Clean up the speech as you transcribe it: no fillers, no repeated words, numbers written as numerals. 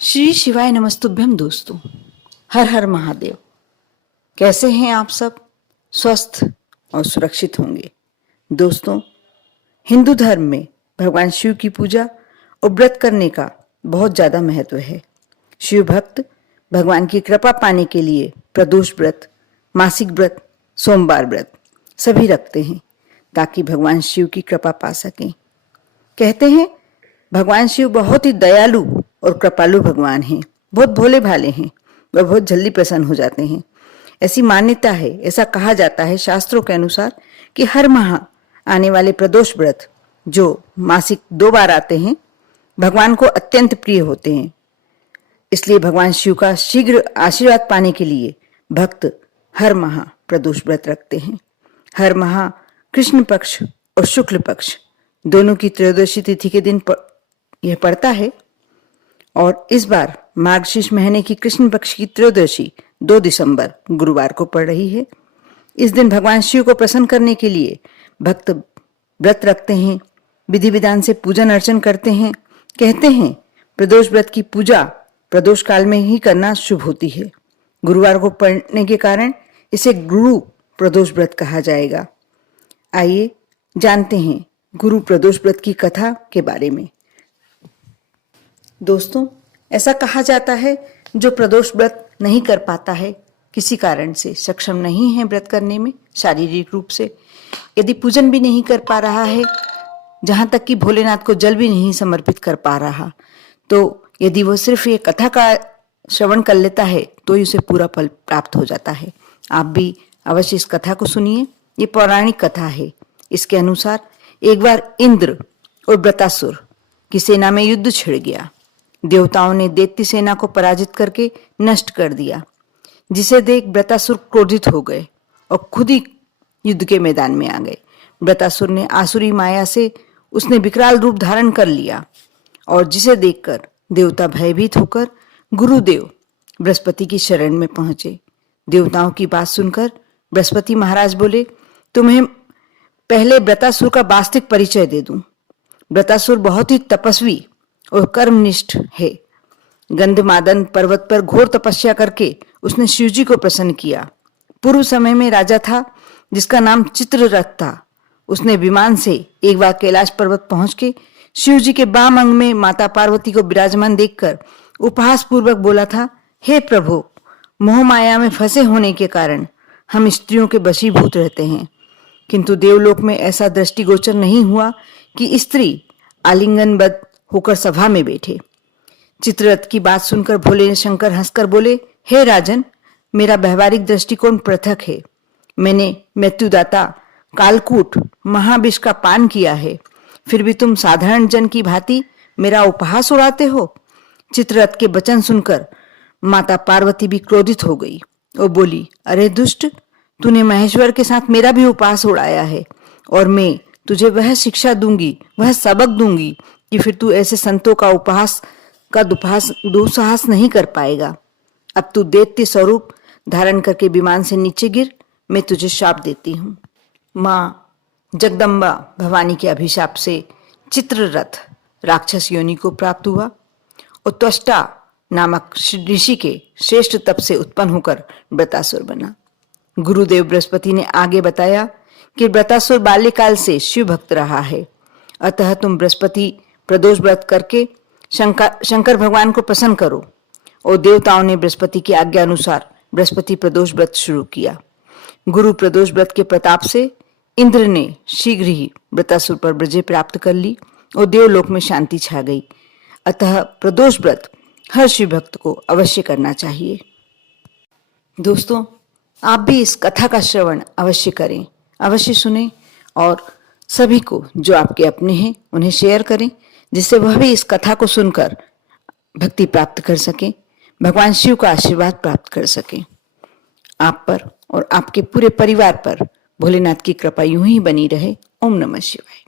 श्री शिवाय नमस्तुभ्यम दोस्तों। हर हर महादेव। कैसे हैं आप सब? स्वस्थ और सुरक्षित होंगे। दोस्तों, हिंदू धर्म में भगवान शिव की पूजा और व्रत करने का बहुत ज़्यादा महत्व है। शिव भक्त भगवान की कृपा पाने के लिए प्रदोष व्रत, मासिक व्रत, सोमवार व्रत सभी रखते हैं ताकि भगवान शिव की कृपा पा सकें। कहते हैं भगवान शिव बहुत ही दयालु और कृपालु भगवान हैं, बहुत भोले भाले हैं, वह बहुत जल्दी प्रसन्न हो जाते हैं। ऐसी मान्यता है, ऐसा कहा जाता है शास्त्रों के अनुसार कि हर माह आने वाले प्रदोष व्रत जो मासिक 2 बार आते हैं भगवान को अत्यंत प्रिय होते हैं। इसलिए भगवान शिव का शीघ्र आशीर्वाद पाने के लिए भक्त हर माह प्रदोष व्रत रखते हैं। हर माह कृष्ण पक्ष और शुक्ल पक्ष दोनों की त्रयोदशी तिथि के दिन यह पड़ता है और इस बार मार्गशीर्ष महीने की कृष्ण पक्ष की त्रयोदशी 2 दिसंबर गुरुवार को पड़ रही है। इस दिन भगवान शिव को प्रसन्न करने के लिए भक्त व्रत रखते हैं, विधि विधान से पूजन अर्चन करते हैं। कहते हैं प्रदोष व्रत की पूजा प्रदोष काल में ही करना शुभ होती है। गुरुवार को पड़ने के कारण इसे गुरु प्रदोष व्रत कहा जाएगा। आइए जानते हैं गुरु प्रदोष व्रत की कथा के बारे में। दोस्तों, ऐसा कहा जाता है जो प्रदोष व्रत नहीं कर पाता है, किसी कारण से सक्षम नहीं है व्रत करने में शारीरिक रूप से, यदि पूजन भी नहीं कर पा रहा है, जहां तक कि भोलेनाथ को जल भी नहीं समर्पित कर पा रहा, तो यदि वो सिर्फ ये कथा का श्रवण कर लेता है तो ही उसे पूरा फल प्राप्त हो जाता है। आप भी अवश्य इस कथा को सुनिए। ये पौराणिक कथा है। इसके अनुसार एक बार इंद्र और वृतासुर की सेना में युद्ध छिड़ गया। देवताओं ने दैत्य सेना को पराजित करके नष्ट कर दिया, जिसे देख वृतासुर क्रोधित हो गए और खुद ही युद्ध के मैदान में आ गए। वृतासुर ने आसुरी माया से उसने विकराल रूप धारण कर लिया और जिसे देखकर देवता भयभीत होकर गुरुदेव बृहस्पति की शरण में पहुंचे। देवताओं की बात सुनकर बृहस्पति महाराज बोले, तुम्हें पहले वृतासुर का वास्तविक परिचय दे दूं। वृतासुर बहुत ही तपस्वी और कर्मनिष्ठ है। गंधमादन पर्वत पर घोर तपस्या करके उसने शिवजी को प्रसन्न किया। पूर्व समय में राजा था जिसका नाम चित्ररथ था। उसने विमान से एक बार कैलाश पर्वत पहुंच के शिवजी के बाम अंग में माता पार्वती को विराजमान देखकर उपहास पूर्वक बोला था, हे प्रभु, मोह माया में फंसे होने के कारण हम स्त्रियों के वशीभूत रहते हैं। किंतु देवलोक में ऐसा दृष्टिगोचर नहीं हुआ कि स्त्री आलिंगनबद्ध होकर सभा में बैठे। चित्ररथ की बात सुनकर भोले शंकर हंसकर बोले, हे राजन, मेरा व्यवहारिक दृष्टिकोण पृथक है। मैंने मृत्युदाता कालकूट महाविष का पान किया है, फिर भी तुम साधारण जन की भांति मेरा उपहास उड़ाते हो। चित्ररथ के वचन सुनकर माता पार्वती भी क्रोधित हो गई और बोली, अरे दुष्ट, तूने महेश्वर के साथ मेरा भी उपहास उड़ाया है और मैं तुझे वह शिक्षा दूंगी, वह सबक दूंगी कि फिर तू ऐसे संतों का उपहास का दुस्साहस नहीं कर पाएगा। अब तू दैत्य स्वरूप धारण करके विमान से नीचे गिर, मैं तुझे शाप देती हूँ। माँ जगदम्बा भवानी के अभिशाप से चित्ररथ राक्षस योनि को प्राप्त हुआ और त्वष्टा नामक ऋषि के श्रेष्ठ तप से उत्पन्न होकर वृतासुर बना। गुरुदेव बृहस्पति ने आगे बताया कि वृतासुर बाल्यकाल से शिव भक्त रहा है, अतः तुम बृहस्पति प्रदोष व्रत करके शंकर भगवान को प्रसन्न करो। और देवताओं ने बृहस्पति की आज्ञा अनुसार बृहस्पति प्रदोष व्रत शुरू किया। गुरु प्रदोष व्रत के प्रताप से इंद्र ने शीघ्र ही वृतासुर पर विजय प्राप्त कर ली और देवलोक में शांति छा गई। अतः प्रदोष व्रत हर शिव भक्त को अवश्य करना चाहिए। दोस्तों, आप भी इस कथा का श्रवण अवश्य करें, अवश्य सुने और सभी को जो आपके अपने हैं उन्हें शेयर करें, जिससे वह भी इस कथा को सुनकर भक्ति प्राप्त कर सकें, भगवान शिव का आशीर्वाद प्राप्त कर सकें। आप पर और आपके पूरे परिवार पर भोलेनाथ की कृपा यूं ही बनी रहे। ओम नमः शिवाय।